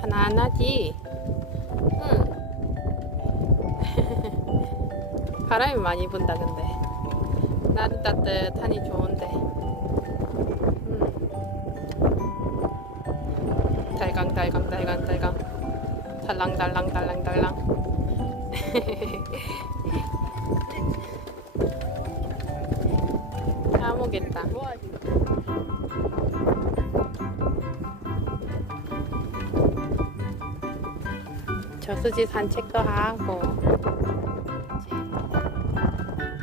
편안하지? 응. 바람이 많이 분다, 근데. 나도 따뜻하니 좋은데. 응. 달강, 달강, 달강, 달강. 달랑, 달랑, 달랑, 달랑. 다 모겠다. 저수지 산책도 하고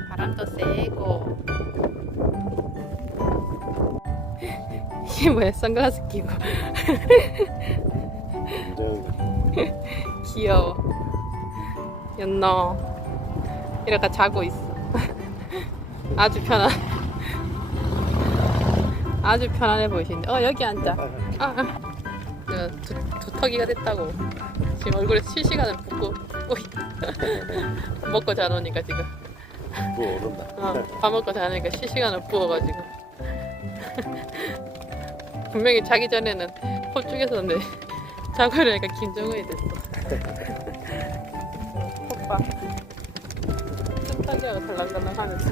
바람도 쐬고. 이게 뭐야 선글라스 끼고. 귀여워. 연너. 이렇게 자고 있어. 아주 편안 아주 편안해 보이시는데. 어 여기 앉아. 아, 아. 저 두, 두터기가 됐다고. 지금 얼굴에 실시간을 붓고 오이. 먹고 자노니까 지금. 뭐 오른다. 어, 밥 먹고 자니까 실시간을 부어가지고. 분명히 자기 전에는 홀쭉했었는데 자고 일어나니까 김정은이 됐어. 오빠. 습하게하고 달랑달랑 하면서